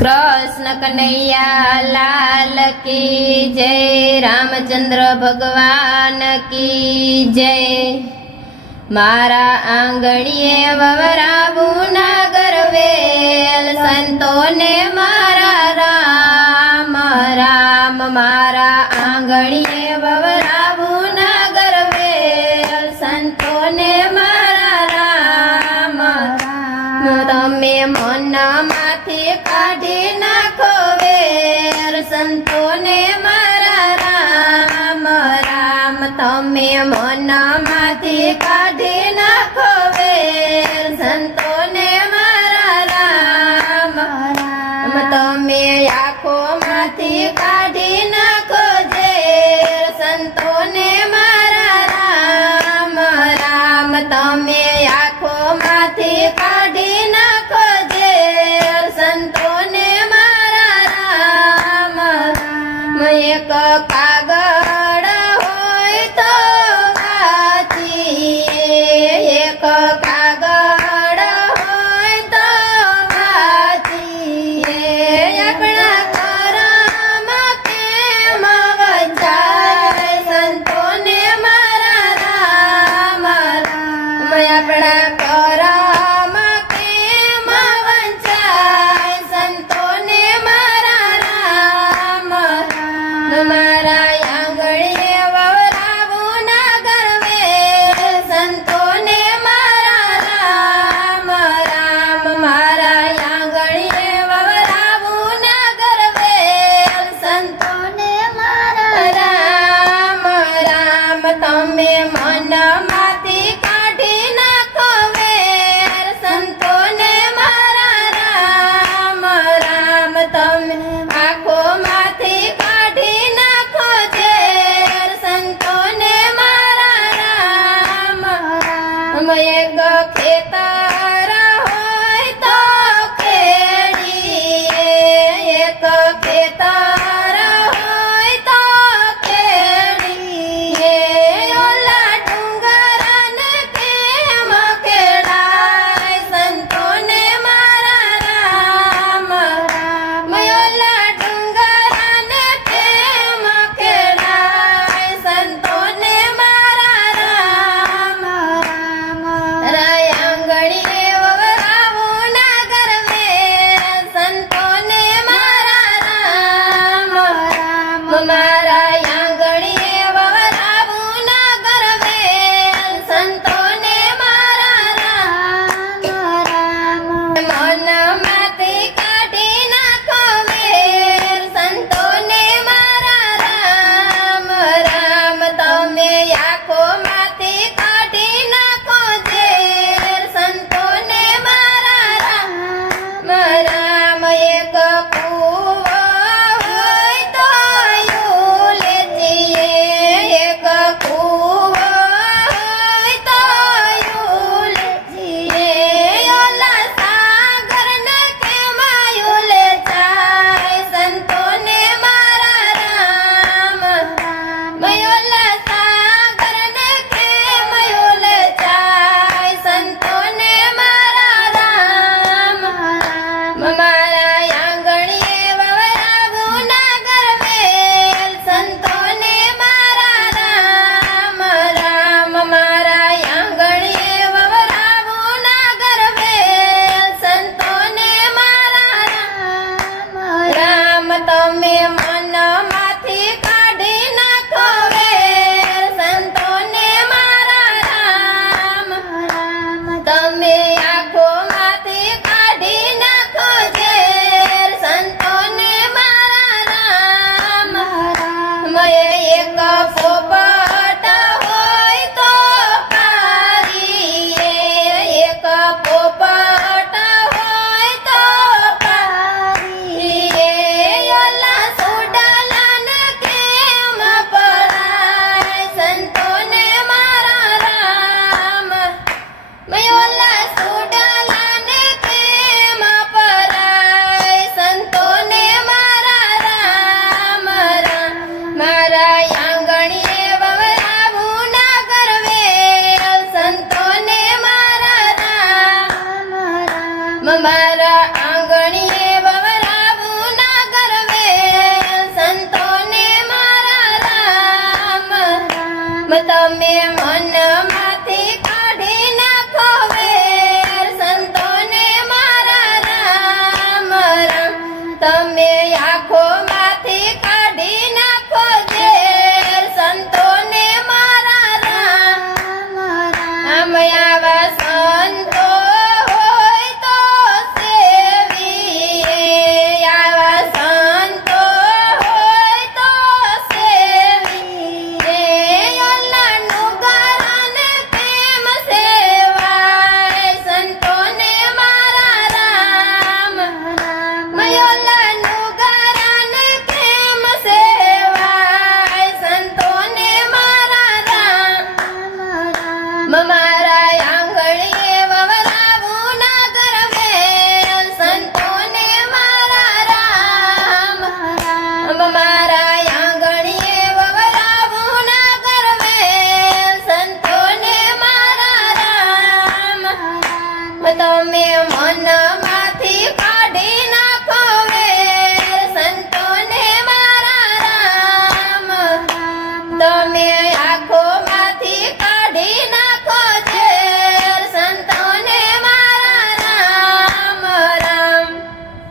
कृष्ण कन्हैया लाल की जय। रामचंद्र भगवान की जय। मारा आंगणीए ववरावू नागर वेल संतों ने मारा राम राम। मारा आंगणीए ववरावू नागर वेल संतों ने मारा राम राम। तमे मन माथी काढी नाखो वेर संतों ने मारा राम राम। तमे मन माथी काढी नाखो वेर संतों ने मारा राम राम। तमे आखो माथी काढी नाखो झेर संतों ने मारा राम राम। तमे आखो माथी काढी नाखो झेर संतों ने मारा राम राम। एक कागड़ होय तो वांचीए, एक कागड़ होय तो वांचीए। अपना करम केम वंचाय संतों ने मारा राम राम। अपना करम केम वंचाय संतों ने मारा राम राम। मारा आंगणीए ववरावू नागर वेल संतों ने मारा राम राम। मारा आंगणीए ववरावू नागर वेल संतों ने मारा राम राम। तमे मन माथी काढी नाखो वेर संतों ने मारा राम राम। तमे आखो माथी काढी नाखो झेर संतों ने मारा राम राम। एक खेतर होय तो केळीए, एक खेतर होय तो केळीए। ओला डुंगरान केम खेडाय संतों ने मारा राम राम। ओला डुंगरान केम खेडाय संतों ने मारा राम राम। आंगणीए ववरावू नागर वेल संतों ने मारा राम राम। मारा आंगणीए ववरावू नागर वेल संतों ने मारा राम राम। मन माथी काढी नाखो वेर संतों ने मारा राम राम। तमे आखो माथी काढी नाखो झेर संतों ने मारा राम राम। एक कूવો होय तो युलेचीए, एक कूવો होय तो युलेचीए। ओला सागर ने केम युलेचाय संतों ने मारा राम राम। ओला सागर ने केम युलेचाय संतों ने मारा राम राम। मारा आंगणीए ववरावू नागर वेल संतों ने मारा राम राम। मारा आंगणीए ववरावू नागर वेल संतों ने मारा राम राम। तमे